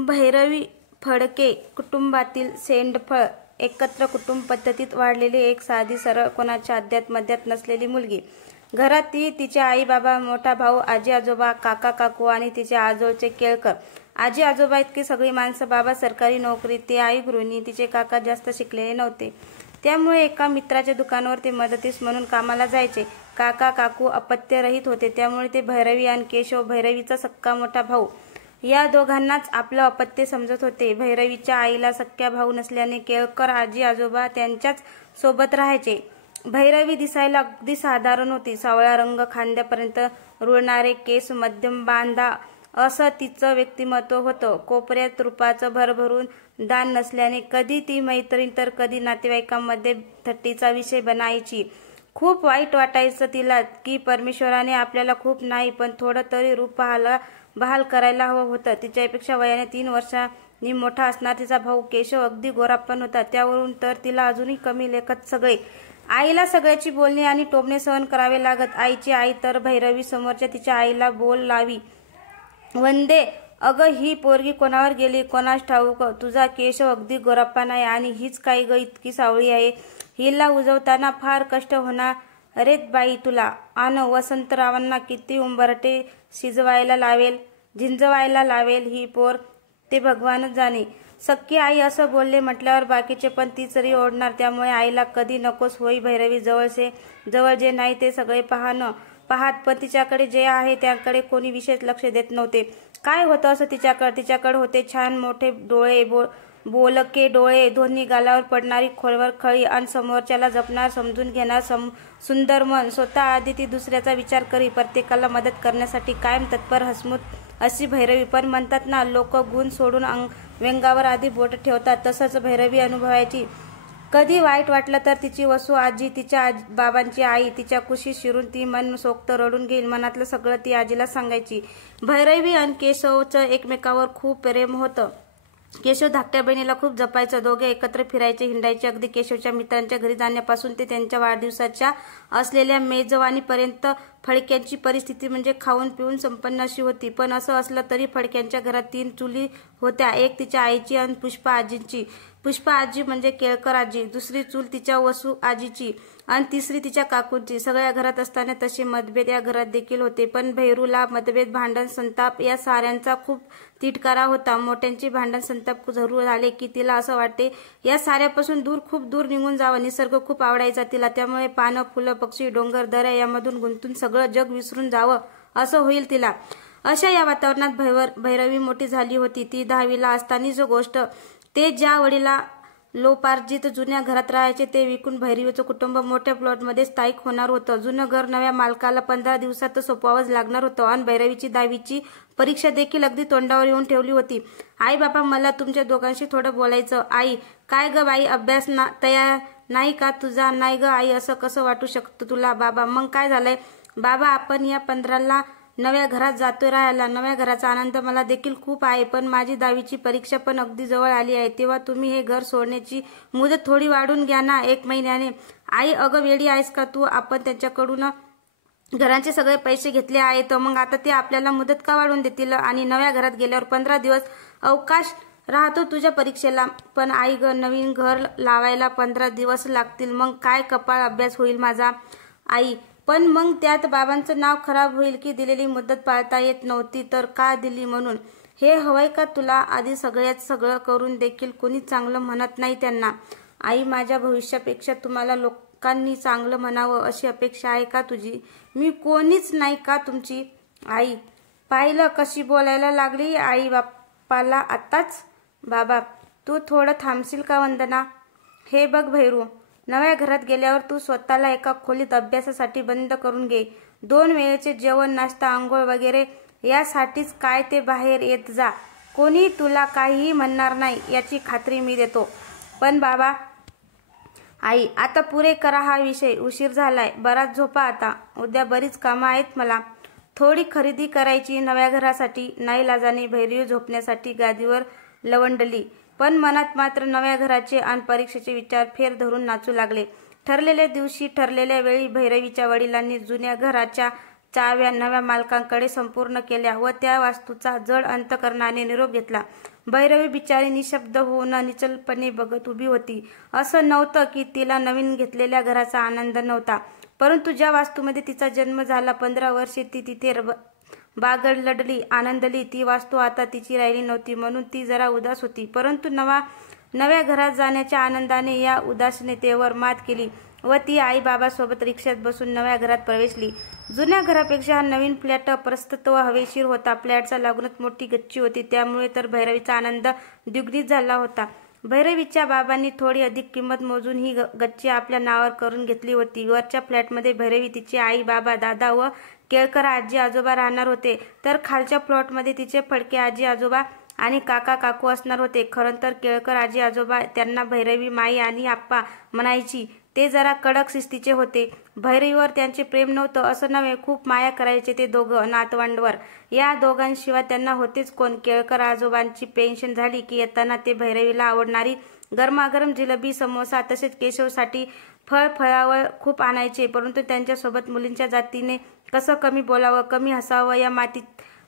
भैरवी फडके कुटुंबातील शेंडफळ एकत्र कुटुंब पद्धतीत वाढलेली एक साधी सरळ कोणाच्या अध्यात मध्यात नसलेली मुलगी। घरात ती तिचे आई बाबा, मोठा भाऊ, आजी आजोबा, काका काकू आणि तिचे आजोळचे केळकर। आजी आजोबा इतकी सगळी माणसं, बाबा सरकारी नोकरी, ती आई गृहिणी, तिचे काका जास्त शिकलेले नव्हते, त्यामुळे एका मित्राच्या दुकानावर ते मदतीस म्हणून कामाला जायचे। काका काकू अपत्यरहित होते, त्यामुळे ते भैरवी आणि केशव, भैरवीचा सक्का मोठा भाऊ, या दोघांनाच आपलं अपत्य समजत होते। भैरवीच्या आईला सख्या भाऊ नसल्याने केळकर आजी आजोबा त्यांच्याच सोबत राहायचे। भैरवी दिसायला अगदी साधारण होती, सावळा रंग, खांद्यापर्यंत रुळणारे केस, मध्यम बांधा असं तिचं व्यक्तिमत्व होतं। कोपऱ्यात रूपाचं भरभरून दान नसल्याने कधी ती मैत्रीण तर कधी नातेवाईकांमध्ये थट्टीचा विषय बनायची। खूप वाईट वाटायचं तिला की परमेश्वराने आपल्याला खूप नाही पण थोडं तरी रूप बहाल करायला हवं होतं। तिच्यापेक्षा वयाने 3 वर्षांनी मोठा असणार तिचा भाऊ केशव अगदी गोरापण होता, त्यावरून तर तिला अजूनही कमी लेखत सगळे। आईला सगळ्याची बोलणी आणि टोमणे सहन करावे लागत। आईची आई तर भैरवी समोरच्या तिच्या आईला बोल लावी, वंदे, अगं ही पोरगी कोणावर गेली कोणास ठाऊक, तुझा केशव अगदी गोरापान आहे आणि हीच काय ग इतकी सावळी आहे, हिला उजवताना फार कष्ट होणार रे बाई तुला। आण वसंतरावांना किती उंबरटे झिंजवायला लावेल ही पोर ते भगवानच जाणे। सख्खी आई असं बोलले म्हटल्यावर बाकीचे पण तीच री ओढणार, त्यामुळे आईला कधी नकोस होई भैरवी जवळ जे नाही ते सगळे पाहत, पण तिच्याकडे जे आहे त्याकडे कोणी विशेष लक्ष देत नव्हते। काय होतं असं तिच्याकडे होते छान मोठे डोळे, बोलके डोळे, दोन्ही गालावर पडणारी खोलवर खळी आणि समोरच्याला जपणार, समजून घेणार सुंदर मन। स्वतः आधी ती दुसऱ्याचा विचार करी, प्रत्येकाला मदत करण्यासाठी कायम तत्पर, हसमुख अशी भैरवी। पण म्हणतात ना, लोक गुण सोडून व्यंगावर आधी बोट ठेवतात, तसंच भैरवी अनुभवायची। कधी वाईट वाटलं तर तिची वसू आजी, तिच्या बाबांची आई, तिच्या कुशीत शिरून ती मन सोक्त रडून घेईल, मनातलं सगळं ती आजीला सांगायची। भैरवी आणि केशवचं एकमेकावर खूप प्रेम होतं। केशव धाकट्या बहिणीला खूप जपायचा, दोघे एकत्र फिरायचे, हिंडायचे, अगदी केशवच्या मित्रांच्या घरी जाण्यापासून ते त्यांच्या वाढदिवसाच्या असलेल्या मेजवानीपर्यंत। फडक्यांची परिस्थिती म्हणजे खाऊन पिऊन संपन्न अशी होती, पण असं असलं तरी फडक्यांच्या घरात 3 चुली होत्या, एक तिच्या आईची आणि पुष्पा आजीची। पुष्पा आजी म्हणजे केळकर आजी, दुसरी चूल तिच्या वसू आजीची आणि तिसरी तिच्या काकूंची। सगळ्या घरात असताना तसे मतभेद या घरात देखील होते, पण भैरूला मतभेद, भांडण, संताप या साऱ्यांचा खूप तिटकारा होता। मोठ्यांची भांडण संताप सुरू झाले की तिला असं वाटे या साऱ्यापासून खूप दूर निघून जावं। निसर्ग खूप आवडायचा तिला, त्यामुळे पानं, फुलं, पक्षी, डोंगर, दऱ्या यामधून गुंतून सगळं जग विसरून जावं असं होईल तिला। अशा या वातावरणात भैरवी मोठी झाली होती। ती 10वीला असतानाची गोष्ट। ते ज्या वडिला लोपार्जित जुन्या घरात राहायचे ते विकून भैरवीचं कुटुंब मोठ्या प्लॉटमध्ये स्थायिक होणार होतं। जुनं घर नव्या मालकाला 15 दिवसात सोपवावंच लागणार होतं आणि भैरवीची 10वीची परीक्षा देखील अगदी तोंडावर येऊन ठेवली होती। आई बाबा, मला तुमच्या दोघांशी थोडं बोलायचं। आई, काय ग बाई, अभ्यास तयार नाही का तुझा? नाही ग आई, असं कसं वाटू शकतं तुला? बाबा, मग काय झालंय? बाबा, आपण या 15ला नव्या घरात जातोय राहायला। नव्या घराचा आनंद मला देखील खूप आहे, पण माझी 10वीची परीक्षा पण अगदी जवळ आली आहे, तेव्हा तुम्ही हे घर सोडण्याची मुदत थोडी वाढून घ्या ना, 1 महिन्याने। आई, अगं वेडी आहेस का तू? आपण त्यांच्याकडून घरांचे सगळे पैसे घेतले आहेत, मग आता ते आपल्याला मुदत का वाढवून देतील? आणि नव्या घरात गेल्यावर 15 दिवस अवकाश राहतो तुझ्या परीक्षेला। पण आई ग, नवीन घर लावायला 15 दिवस लागतील, मग काय कपाळ अभ्यास होईल माझा? आई, पण मग त्यात बाबांचं नाव खराब होईल की दिलेली मुदत पाळता येत नव्हती तर का दिली म्हणून। हे हवंय का तुला? आधी सगळ्यात सगळं करून देखील कोणी चांगलं म्हणत नाही त्यांना। आई, माझ्या भविष्यापेक्षा तुम्हाला लोकांनी चांगलं म्हणावं अशी अपेक्षा आहे का तुझी? मी कोणीच नाही का तुमची? आई, पाहिलं कशी बोलायला लागली आई बाप्पाला आताच? बाबा, तू थोडं थांबशील का वंदना? हे बघ भैरू, नव्या घरात गेल्यावर तू स्वतःला एका खोलीत अभ्यासासाठी बंद करून घे। 2 वेळेचे जेवण, नाश्ता, आंघोळ वगैरे यासाठीच काय ते बाहेर येत जा। कोणी तुला काहीही म्हणणार नाही याची खात्री मी देतो। पण बाबा, आई, आता पुरे करा हा विषय, उशीर झालाय, बराच झोपा आता, उद्या बरीच कामं आहेत मला। थोडी खरेदी करायची नव्या घरासाठी। नाईलाजाने भैरवी झोपण्यासाठी गादीवर लवंडली, पण मनात मात्र नव्या घराचे आणि परीक्षेचे विचार फेर धरून नाचू लागले। ठरलेल्या दिवशी ठरलेल्या वेळी भैरवीच्या वडिलांनी जुन्या घराच्या चाव्या नव्या मालकांकडे संपूर्ण केल्या व त्या वास्तूचा जड अंतकरणाने निरोप घेतला। भैरवी बिचारी निशब्द होऊन निश्चलपणे बघत उभी होती. असं नव्हतं की तिला नवीन घेतलेल्या घराचा आनंद नव्हता, परंतु ज्या वास्तूमध्ये तिचा जन्म झाला, 15 वर्षे ती तिथे बागडली आनंदली, ती वास्तू आता तिची राहिली नव्हती, म्हणून ती जरा उदास होती. परंतु नव्या घरात जाण्याच्या आनंदाने या उदासीनतेवर मात केली व ती आई बाबासोबत रिक्षात बसून नव्या घरात प्रवेशली. जुन्या घरापेक्षा हा नवीन फ्लॅट प्रशस्त व हवेशीर होता. फ्लॅटचा लागूनच मोठी गच्ची होती, त्यामुळे तर भैरवीचा आनंद द्विगुणित झाला होता. भैरवीच्या बाबांनी थोडी अधिक किंमत मोजून ही गच्ची आपल्या नावावर करून घेतली होती. वरच्या फ्लॅटमध्ये भैरवी, तिची आई, बाबा, दादा व केळकर आजी आजोबा राहणार होते, तर खालच्या प्लॉटमध्ये तिचे फडके आजी आजोबा आणि काका काकू असणार होते. खरं तर केळकर आजी आजोबा त्यांना भैरवी माई आणि आप्पा म्हणायची. ते जरा कडक शिस्तीचे होते. भैरवीवर त्यांचे प्रेम नव्हतं असं नव्हे, खूप माया करायचे ते दोघं नातवंडवर. या दोघांशिवाय त्यांना होतेच कोण? केळकर आजोबांची पेन्शन झाली की येताना ते भैरवीला आवडणारी गरमागरम जिलेबी, समोसा तसेच केशवसाठी फळावळ खूप आणायचे. परंतु त्यांच्यासोबत मुलींच्या जातीने कसं कमी बोलावं, कमी हसावं या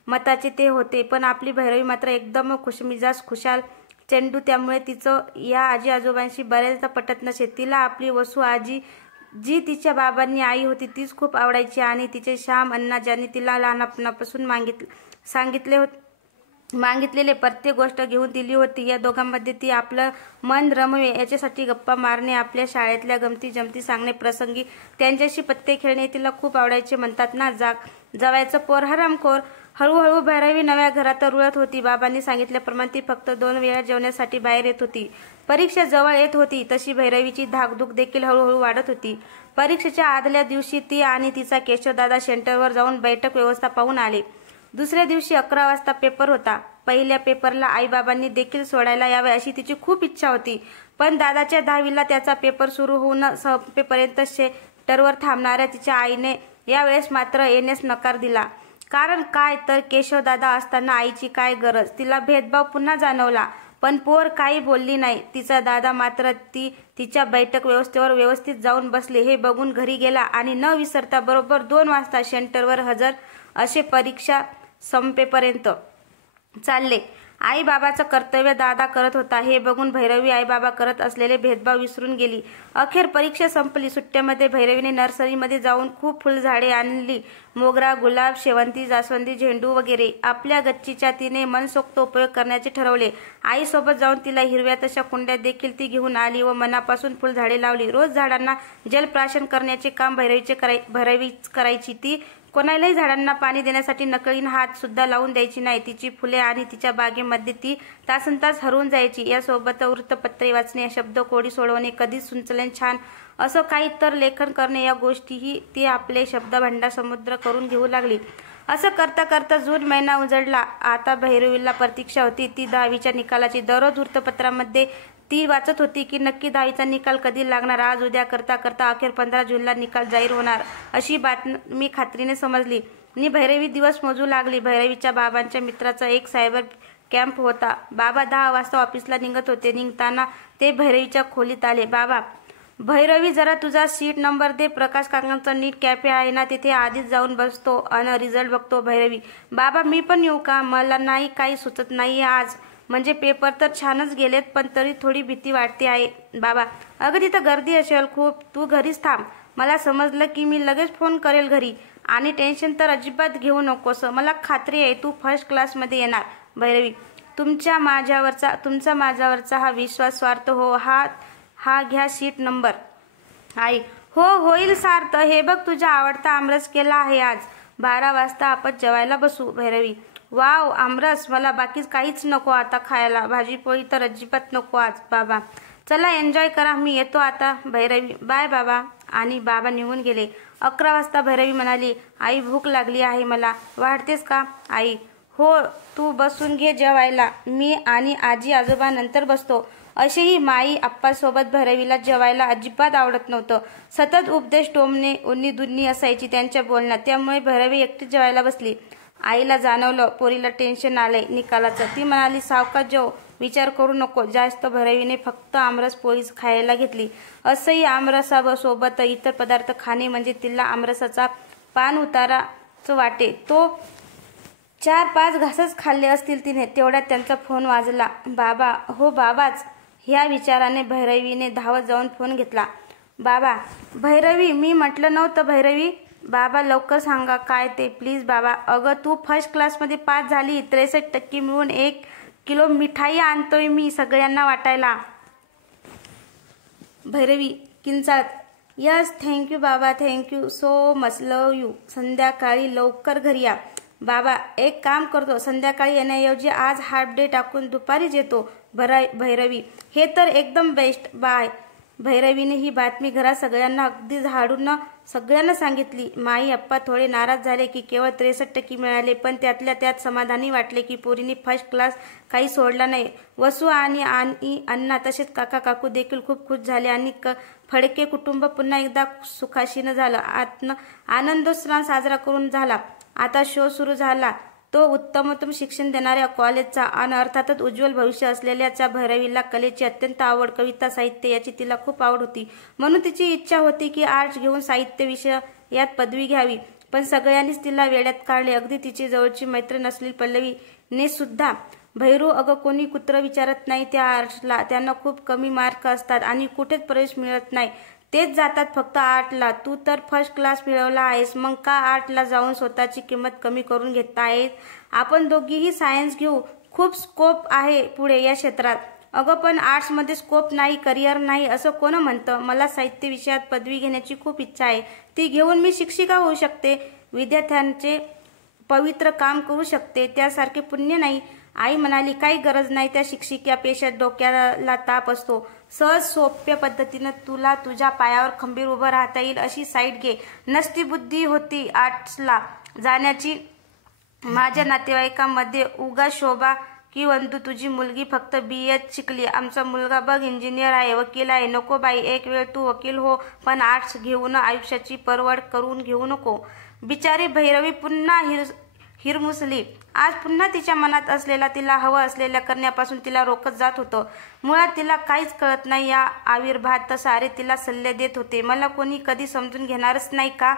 मताचे ते होते. पण आपली भैरवी मात्र एकदम खुशमिजाज, खुशाल चेंडू, त्यामुळे तिचं या आजी आजोबांशी बऱ्याचदा पटत नसे. तिला आपली वसू आजी, जी तिच्या बाबांनी आई होती, तीच खूप आवडायची आणि तिचे श्याम अण्णा, ज्यांनी तिला लहानपणापासून मागितलेले प्रत्येक गोष्ट घेऊन दिली होती. या दोघांमध्ये ती आपलं मन रमवे याच्यासाठी गप्पा मारणे, आपल्या शाळेतल्या गमती जमती सांगणे, प्रसंगी त्यांच्याशी पत्ते खेळणे तिला खूप आवडायचे. म्हणतात ना, जावायचं पोर हरामखोर. हळूहळू भैरवी नव्या घरात रुळत होती. बाबांनी सांगितल्याप्रमाणे ती फक्त 2 वेळा जेवण्यासाठी बाहेर येत होती. परीक्षा जवळ येत होती तशी भैरवीची धाकधूक देखील हळूहळू वाढत होती. परीक्षेच्या आदल्या दिवशी ती आणि तिचा केशवदादा सेंटरवर जाऊन बैठक व्यवस्था पाहून आले. दुसऱ्या दिवशी 11 वाजता पेपर होता. पहिल्या पेपरला आईबाबांनी देखील सोडायला यावे अशी तिची खूप इच्छा होती, पण दादाच्या 10वीला त्याचा पेपर सुरू होऊन संपेपर्यंत सेंटरवर थांबणाऱ्या तिच्या आईने यावेळेस मात्र येण्यास नकार दिला. कारण काय तर केशवदादा असताना आईची काय गरज? तिला भेदभाव पुन्हा जाणवला, पण पोर काही बोलली नाही. तिचा दादा मात्र तिच्या बैठक व्यवस्थेवर व्यवस्थित जाऊन बसले हे बघून घरी गेला आणि न विसरता बरोबर 2 वाजता सेंटरवर हजर असे परीक्षा संपेपर्यंत चालले. आई बाबाचं कर्तव्य दादा करत होता हे बघून भैरवी आई बाबा करत असलेले भेदभाव विसरून गेली. अखेर परीक्षा संपली. सुट्ट्यामध्ये भैरवीने नर्सरीमध्ये जाऊन खूप फुलझाडे आणली. मोगरा, गुलाब, शेवंती, जास्वंदी, झेंडू वगैरे. आपल्या गच्चीचा तिने मनसोक्त उपयोग करण्याचे ठरवले. आईसोबत जाऊन तिला हिरव्या तशा कुंड्या देखील ती घेऊन आली व मनापासून फुलझाडे लावली. रोज झाडांना जलप्राशन करण्याचे काम भैरवीच करायची. ती कोणालाही झाडांना पाणी देण्यासाठी नकळीन हात सुद्धा लावून द्यायची नाही. तिची फुले आणि तिच्या बागेमध्ये ती तासनतास हरवून जायची. यासोबत वृत्तपत्रे वाचणे, शब्दकोडी सोडवणे, कधीच संचलन छान असं काही तर लेखन करणे या गोष्टीही ती आपले शब्दभांडार समुद्र करून घेऊ लागली. असं करता करता जून महिना उजडला. आता भैरवीला प्रतीक्षा होती ती 10वीच्या निकालाची. दररोज वृत्तपत्रामध्ये ती वाचत होती की नक्की 10वीचा निकाल कधी लागणार. आज उद्या करता करता अखेर 15 जूनला निकाल जाहीर होणार अशी बातमी खात्रीने समजली आणि भैरवी दिवस मोजू लागली. भैरवीच्या बाबांच्या मित्राचा एक सायबर कॅम्प होता. बाबा 10 वाजता ऑफिसला निघत होते. निघताना ते भैरवीच्या खोलीत आले. बाबा, भैरवी जरा तुझा सीट नंबर दे. प्रकाश काकांचा नीट कॅफे आहे ना, तिथे आधीच जाऊन बसतो आणि रिझल्ट बघतो. भैरवी, बाबा मी पण येऊ का? मला नाही काही सुचत नाहीये आज. म्हणजे पेपर तर छानच गेलेत, पण तरी थोडी भीती वाटते आहे. बाबा, अगं तिथं गर्दी असेल खूप, तू घरीच थांब. मला समजलं की मी लगेच फोन करेल घरी. आणि टेन्शन तर अजिबात घेऊ नकोस, मला खात्री आहे तू फर्स्ट क्लासमध्ये येणार. भैरवी, तुमचा माझ्यावरचा हा विश्वास स्वार्थ हो. हा घ्या सीट नंबर. आई, हो होईल सार्थ. हे बघ तुझा आवडता आमरस केला आहे आज. 12 वाजता आपण जेवायला बसू. भैरवी, वाव, आमरस. मला बाकीच काहीच नको आता खायला. भाजी पोळी तर अजिबात नको आज. बाबा, चला एन्जॉय करा, मी येतो आता. भैरवी, बाय बाबा. आणि बाबा निघून गेले. 11 वाजता भैरवी म्हणाली, आई भूक लागली आहे मला. वाढतेस का? आई, हो, तू बसून घे जेवायला. मी आणि आजी आजोबा नंतर बसतो. असेही माई आप्पासोबत भैरवीला जेवायला अजिबात आवडत नव्हतं. सतत उपदेश, टोमणे, उन्नीधुन्नी असायची त्यांच्या बोलण्यात. त्यामुळे भैरवी एकटीच जेवायला बसली. आईला जाणवलं पोरीला टेन्शन आलंय निकालाचं. ती म्हणाली, सावकाश जेव, विचार करू नको जास्त. भैरवीने फक्त आमरस पोळीच खायला घेतली. असंही आमरसासोबत इतर पदार्थ खाणे म्हणजे तिला आमरसाचा पान उताराच वाटे. तो 4-5 घासच खाल्ले असतील तिने. तेवढ्यात त्यांचा फोन वाजला. बाबा. हो बाबाच. ह्या विचाराने भैरवीने धावत जाऊन फोन घेतला. बाबा. भैरवी. मी म्हटलं नव्हतं भैरवी. बाबा लवकर सांगा काय ते प्लीज बाबा. अगं तू फर्स्ट क्लासमध्ये पास झाली. 63% मिळून 1 किलो मिठाई आणतोय मी सगळ्यांना वाटायला. भैरवी किंचाळत. यस थँक्यू बाबा. Thank you so much. Love you. संध्याकाळी लवकर घरी या. बाबा. एक काम करतो. संध्याकाळी येण्याऐवजी आज हाफ डे टाकून दुपारीच येतो. भैरवी. हे तर एकदम बेस्ट. बाय. भैरवीने ही बातमी घरात सगळ्यांना अगदी झाडून सगळ्यांना सांगितली. माई अप्पा थोडे नाराज झाले की केवळ 63% मिळाले, पण त्यातल्या त्यात समाधानी वाटले की पोरीने फर्स्ट क्लास काही सोडला नाही. वसू आणि अण्णा तसेच काका काकू देखील खूप खुश झाले आणि फडके कुटुंब पुन्हा एकदा सुखाशीनं झालं. आनंदोत्सव साजरा करून झाला. आता शो सुरू झाला तो उत्तमोत्तम शिक्षण देणाऱ्या कॉलेजचा आणि अर्थातच उज्ज्वल भविष्य असलेल्याच्या. भैरवीला कलेची अत्यंत आवड, कविता साहित्य याची तिला खूप आवड होती. म्हणून तिची इच्छा होती की आर्ट्स घेऊन साहित्य विषयात पदवी घ्यावी. पण सगळ्यांनीच तिला वेड्यात काढले. अगदी तिची जवळची मैत्रीण असलेली पल्लवीने सुद्धा. भैरू अगं कोणी कुत्र विचारत नाही त्या आर्ट्सला. त्यांना खूप कमी मार्क असतात आणि कुठेच प्रवेश मिळत नाही. तेच जातात फक्त आर्टला. तू तर फर्स्ट क्लास मिळवला आहेस, मग का आर्टला जाऊन स्वतःची किंमत कमी करून घेत आहेस? आपण दोघीही सायन्स घेऊ. खूप स्कोप आहे पुढे या क्षेत्रात. अगं पण आर्ट्समध्ये स्कोप नाही, करिअर नाही असं कोण म्हणतं? मला साहित्य विषयात पदवी घेण्याची खूप इच्छा आहे. ती घेऊन मी शिक्षिका होऊ शकते. विद्यार्थ्यांचे पवित्र काम करू शकते. त्यासारखे पुण्य नाही. आई म्हणाली. काही गरज नाही. त्या शिक्षिका पेशात डोक्याला ताप असतो. सहज सोप्या पद्धतीनं तुला तुझ्या पायावर खंबीर उभं राहता येईल अशी साईड घे. नसती बुद्धी होती आर्ट्सला जाण्याची. माझ्या नातेवाईकांमध्ये उगा शोभा की वंतू तुझी मुलगी फक्त BA शिकली. आमचा मुलगा बघ इंजिनियर आहे, वकील आहे. नको बाई, एक वेळ तू वकील हो, पण आर्ट्स घेऊन आयुष्याची परवड करून घेऊ नको. बिचारी भैरवी पुन्हा हिरमुसली. आज पुन्हा तिच्या मनात असलेला, तिला हवं असलेल्या करण्यापासून तिला रोखत जात होतं. मुळात तिला काहीच कळत नाही. या आविर्भात सारे तिला सल्ले देत होते. मला कोणी कधी समजून घेणारच नाही का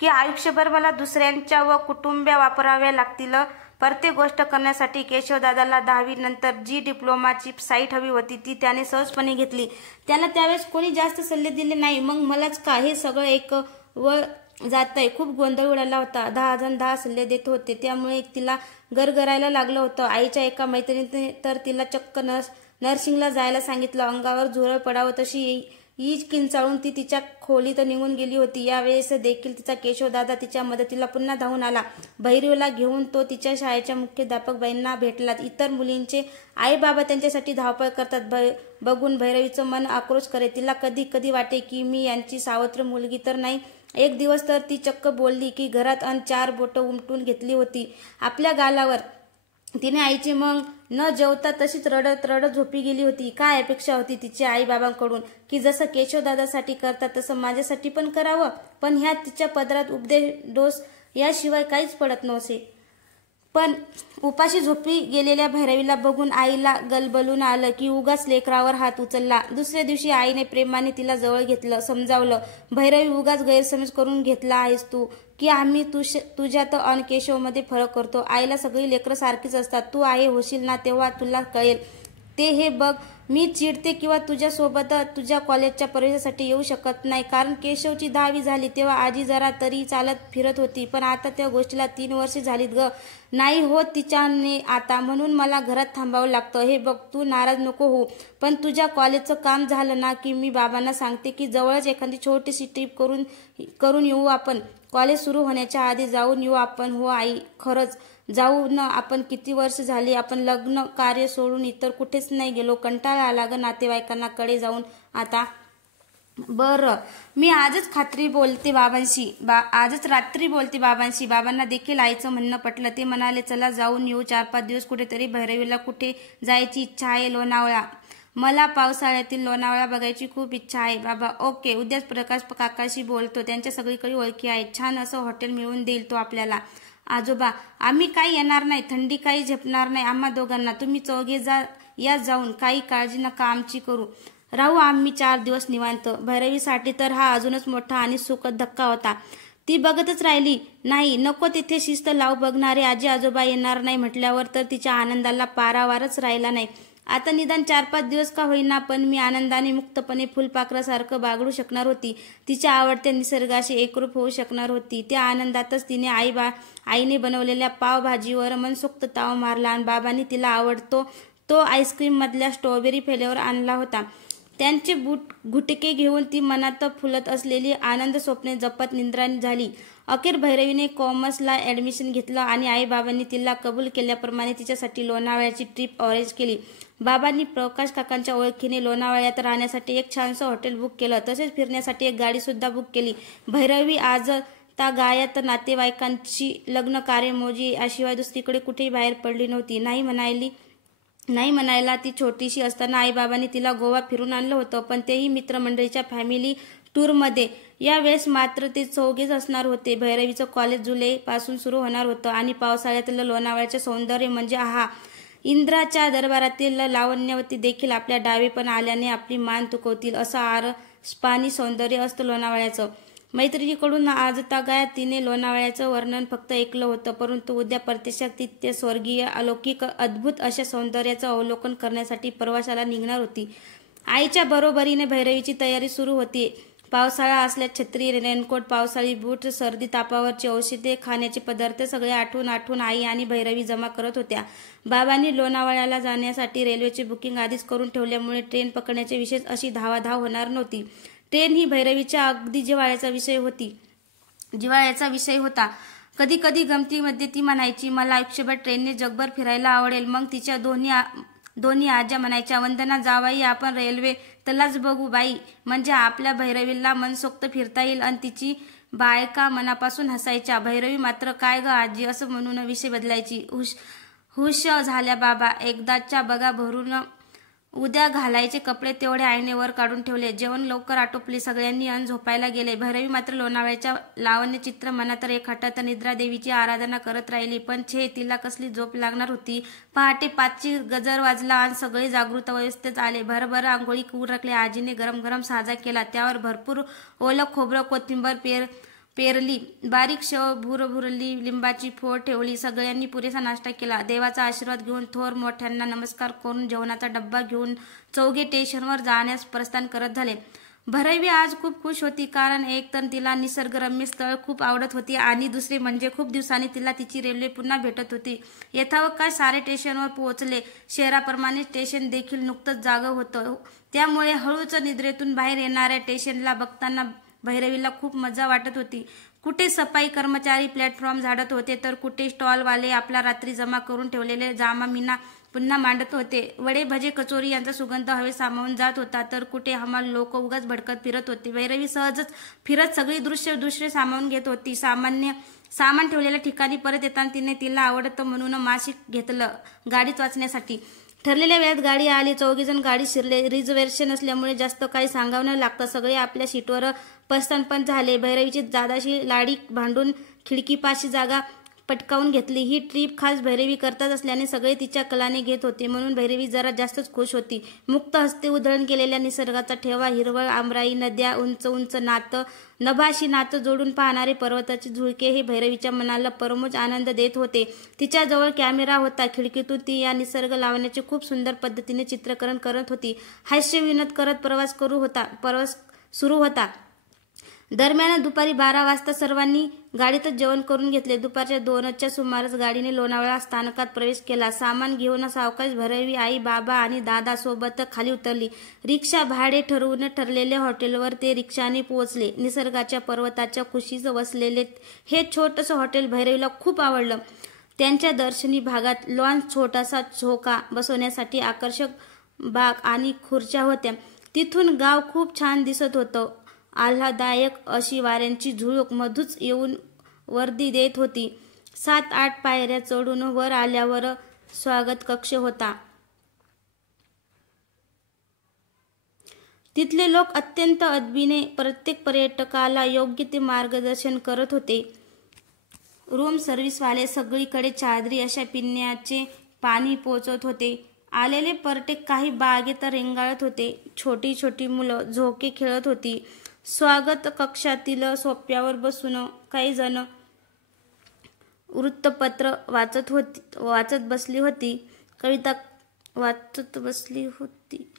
की आयुष्यभर मला दुसऱ्यांच्या व कुटुंब्या वापराव्या लागतील. प्रत्येक गोष्ट करण्यासाठी केशवदादाला 10वी नंतर जी डिप्लोमाची साईट हवी होती ती त्याने सहजपणे घेतली. त्याला त्यावेळेस कोणी जास्त सल्ले दिले नाही. मग मलाच का हे सगळं एक व जातंय. खूप गोंधळ उडाला होता. 10 जण 10 सल्ले देत होते. त्यामुळे तिला गरगरायला लागलं होतं. आईच्या एका मैत्रिणीने तर तिला चक्क नर्सिंगला जायला सांगितलं. अंगावर झुरळ पडावं तशी ईज किंचाळून ती तिच्या खोलीत निघून गेली होती. यावेळेस देखील तिचा केशवदादा तिच्या मदतीला पुन्हा धावून आला. भैरवीला घेऊन तो तिच्या शाळेच्या मुख्याध्यापकबाईंना भेटला. इतर मुलींचे आई बाबा त्यांच्यासाठी धावपळ करतात बघून भैरवीचं मन आक्रोश करे. तिला कधी कधी वाटे की मी यांची सावत्र मुलगी तर नाही. एक दिवस तर ती चक्क बोलली की घरात 4 बोटं उमटून घेतली होती आपल्या गालावर. तिने आईची मग न जेवता तशीच रडत रडत झोपी गेली होती. काय अपेक्षा होती तिच्या आई बाबांकडून की जसं केशवदादासाठी करतात तसं माझ्यासाठी पण करावं. पण ह्या तिच्या पदरात उपदेश डोस याशिवाय काहीच पडत नव्हते. पण उपाशी झोपी गेलेल्या भैरवीला बघून आईला गलबलून आलं की उगाच लेकरावर हात उचलला. दुसऱ्या दिवशी आईने प्रेमाने तिला जवळ घेतलं, समजावलं. भैरवी उगाच गैरसमज करून घेतला आहेस तू की आम्ही तुझ्यात आणि केशवमध्ये फरक करतो. आईला सगळी लेकरं सारखीच असतात. तू आई होशील ना तेव्हा तुला कळेल ते. हे बघ मी चिडते किंवा तुझ्यासोबत तुझ्या कॉलेजच्या प्रवेशासाठी येऊ शकत नाही कारण केशवची 10वी झाली तेव्हा आजी जरा तरी चालत फिरत होती. पण आता त्या गोष्टीला 3 वर्षे झालीत ग. नाही होत तिच्याने आता, म्हणून मला घरात थांबावं लागतं. हे बघ तू नाराज नको हो, पण तुझ्या कॉलेजचं काम झालं ना की मी बाबांना सांगते की जवळच एखादी छोटीशी ट्रिप करून येऊ आपण. कॉलेज सुरू होण्याच्या आधी जाऊन येऊ आपण. हो आई खरंच जाऊ ना आपण. किती वर्ष झाली आपण लग्न कार्य सोडून इतर कुठेच नाही गेलो. कंटाळा आला ग नातेवाईकांना कडे जाऊन आता. बरं मी आजच रात्री बोलते बाबांशी. बाबांना देखील आईचं म्हणणं पटलं. ते म्हणाले चला जाऊन येऊ 4-5 दिवस कुठेतरी. भैरवीला कुठे जायची इच्छा आहे? लोणावळा. मला पावसाळ्यातील लोणावळा बघायची खूप इच्छा आहे. बाबा ओके. उद्याच प्रकाश काकाशी बोलतो. त्यांच्या सगळीकडे ओळखी आहेत. छान असं हॉटेल मिळवून देईल तो आपल्याला. आजोबा आम्ही काही येणार नाही. थंडी काही झेपणार नाही आम्हा दोघांना. तुम्ही चौघे या जाऊन. काही काळजी नका आमची करू. राहू आम्ही 4 दिवस निवांत. भैरवीसाठी तर हा अजूनच मोठा आणि सुखद धक्का होता. ती बघतच राहिली. नाही, नको तिथे शिस्त लावू, बघणारे आजी आजोबा येणार नाही म्हटल्यावर तर तिच्या आनंदाला पारावारच राहिला नाही. आता निदान 4-5 दिवस का होईना, पण मी आनंदाने मुक्तपणे फुलपाखरासारखं बागडू शकणार होती. तिच्या आवडत्या निसर्गाशी एकरूप होऊ शकणार होती. त्या आनंदातच तिने आईने बनवलेल्या पावभाजीवर मनसोक्त ताव मारला आणि बाबांनी तिला आवडतो तो आईस्क्रीम मधल्या स्ट्रॉबेरी फ्लेवर आणला होता. त्यांचे गुटके घेऊन ती मनात फुलत असलेली आनंद स्वप्ने जपत निद्रा झाली. अखेर भैरवीने कॉमर्सला ॲडमिशन घेतलं आणि आईबाबांनी तिला कबूल केल्याप्रमाणे तिच्यासाठी लोणावळ्याची ट्रिप अरेंज केली. बाबांनी प्रकाश काकांच्या ओळखीने लोणावळ्यात राहण्यासाठी एक छानसं हॉटेल बुक केलं. तसेच फिरण्यासाठी एक गाडीसुद्धा बुक केली. भैरवी आजतागायत नातेवाईकांची लग्न कार्यमोजी याशिवाय दुसरीकडे कुठेही बाहेर पडली नव्हती. नाही म्हणायला ती छोटीशी असताना आईबाबांनी तिला गोवा फिरून आणलं होतं, पण तेही मित्रमंडळीच्या फॅमिली टूरमध्ये. यावेळेस मात्र ते चौघेच असणार होते. भैरवीचं कॉलेज जुलै पासून सुरू होणार होतं आणि पावसाळ्यातलं लोणावळ्याचे सौंदर्य म्हणजे आहा. इंद्राच्या दरबारातील लावण्यवती देखील आपल्या डावीपण आल्याने आपली मान तुकवतील असं आरसपाणी सौंदर्य असतं लोणावळ्याचं. मैत्रिणीकडून आजतागायत तिने लोणावळ्याचं वर्णन फक्त ऐकलं होतं, परंतु उद्या प्रत्यक्षात ती त्या स्वर्गीय, अलौकिक, अद्भुत अशा सौंदर्याचं अवलोकन करण्यासाठी प्रवासाला निघणार होती. आईच्या बरोबरीने भैरवीची तयारी सुरू होती. पावसाळा असल्यास छत्री, रेनकोट, पावसाळी बूट, सर्दी तापावरची औषधे, खाण्याचे पदार्थ सगळे आठवून आई आणि भैरवी जमा करत होत्या. बाबांनी लोणावळ्याला जाण्यासाठी रेल्वेचे बुकिंग आधीच करून ठेवल्यामुळे ट्रेन पकडण्याची विशेष अशी धावाधाव होणार नव्हती. ट्रेन ही भैरवीच्या अगदी जिव्हाळ्याचा विषय होता. कधी कधी गमतीमध्ये ती म्हणायची, मला आयुष्यभर ट्रेनने जगभर फिरायला आवडेल. मग तिच्या दोन्ही आज्या म्हणायच्या, वंदना जावाई, आपण रेल्वेतलाच बघू बाई, म्हणजे आपल्या भैरवीला मनसोक्त फिरता येईल. आणि तिची बायका मनापासून हसायच्या. भैरवी मात्र काय ग आजी असं म्हणून विषय बदलायची. हुश झाल्या बाबा, एकदाच्या बघा भरून. उद्या घालायचे कपडे तेवढे आईने वर काढून ठेवले. जेवण लवकर आटोपले सगळ्यांनी आणि झोपायला गेले. भैरवी मात्र लोणावळ्याच्या लावण्यचित्र मनात रेखाटत निद्रा देवीची आराधना करत राहिली. पण छे, तिला कसली झोप लागणार होती. पहाटे 5ची गजर वाजला आणि सगळे जागृत अवस्थेत आले. भरभर आंघोळी उरकल्या. आजीने गरम गरम साजा केला. त्यावर भरपूर ओलं खोबरं, कोथिंबीर पेरली, बारीक शेव भुरभुरली, लिंबाची फोड ठेवली. सगळ्यांनी पुरेसा नाश्ता केला. देवाचा आशीर्वाद घेऊन थोर मोठ्यांना नमस्कार करून जेवणाचा डब्बा घेऊन चौघे स्टेशनवर जाण्यास प्रस्थान करत झाले. भैरवी आज खूप खुश होती, कारण एक तर तिला निसर्गरम्य स्थळ खूप आवडत होती आणि दुसरे म्हणजे खूप दिवसांनी तिला तिची रेल्वे पुन्हा भेटत होती. येथावं काय सारे स्टेशनवर पोहोचले. शहराप्रमाणे स्टेशन देखील नुकतंच जागं होतं, त्यामुळे हळूच निद्रेतून बाहेर येणाऱ्या स्टेशनला बघताना भैरवीला खूप मजा वाटत होती. कुठे सफाई कर्मचारी प्लॅटफॉर्म झाडत होते, तर कुठे स्टॉलवाले आपला रात्री जमा करून ठेवलेले जामामिना पुन्हा मांडत होते. वडे, भजे, कचोरी यांचा सुगंध हवे सामावून जात होता, तर कुठे हमाल लोक उगाच भडकत फिरत होते. भैरवी सहजच फिरत सगळी दृश्य सामावून घेत होती. सामान ठेवलेल्या ठिकाणी परत येताना तिला आवडतं म्हणून मासिक घेतलं गाडीत वाचण्यासाठी. ठरलेल्या वेळात गाडी आली. चौघीजण गाडी शिरले. रिझर्वेशन असल्यामुळे जास्त काही सांगावं न लागतं सगळे आपल्या सीटवर प्रस्थान पण झाले. भैरवीची दादाशी लाडी भांडून खिडकीपाशी जागा पटकावून घेतली. ही ट्रीप खास भैरवी करताच असल्याने सगळे तिच्या कलाने घेत होते, म्हणून भैरवी जरा जास्तच खुश होती. मुक्त हस्ते उधळण केलेल्या निसर्गाचा ठेवा, हिरवळ, आमराई, नद्या, उंच उंच नभाशी नातं जोडून पाहणारे पर्वताचे झुळके हे भैरवीच्या मनाला परमोच्च आनंद देत होते. तिच्याजवळ कॅमेरा होता. खिडकीतून ती या निसर्ग लावण्याचे खूप सुंदर पद्धतीने चित्रीकरण करत होती. हास्य विनोद करत प्रवास सुरू होता. दरम्यान दुपारी 12 वाजता सर्वांनी गाडीतच जेवण करून घेतले. दुपारच्या 2च्या सुमारास गाडीने लोणावळा स्थानकात प्रवेश केला. सामान घेऊन सावकाश भैरवी आई, बाबा आणि दादा सोबत खाली उतरली. रिक्षा भाडे ठरवून ठरलेल्या हॉटेलवर ते रिक्षाने पोहोचले. निसर्गाच्या पर्वताच्या कुशीत वसलेले हे छोटंसं हॉटेल भैरवीला खूप आवडलं. त्यांच्या दर्शनी भागात लॉन, छोटासा झोका बसवण्यासाठी आकर्षक बाग आणि खुर्च्या होत्या. तिथून गाव खूप छान दिसत होतं. आल्हाददायक अशी वाऱ्यांची झुळूक मधूच येऊन वर्दी देत होती. 7-8 पायऱ्या चढून वर आल्यावर स्वागत कक्ष होता. तिथले लोक अत्यंत अदबीने प्रत्येक पर्यटकाला योग्य ते मार्गदर्शन करत होते. रूम सर्व्हिसवाले सगळीकडे चादरी अशा पिण्याचे पाणी पोचवत होते. आलेले पर्यटक काही बागेत रेंगाळत होते. छोटी छोटी मुलं झोके खेळत होती. स्वागत कक्षातील सोफ्यावर बसून काही जण वृत्तपत्र वाचत बसली होती. कविता वाचत बसली होती.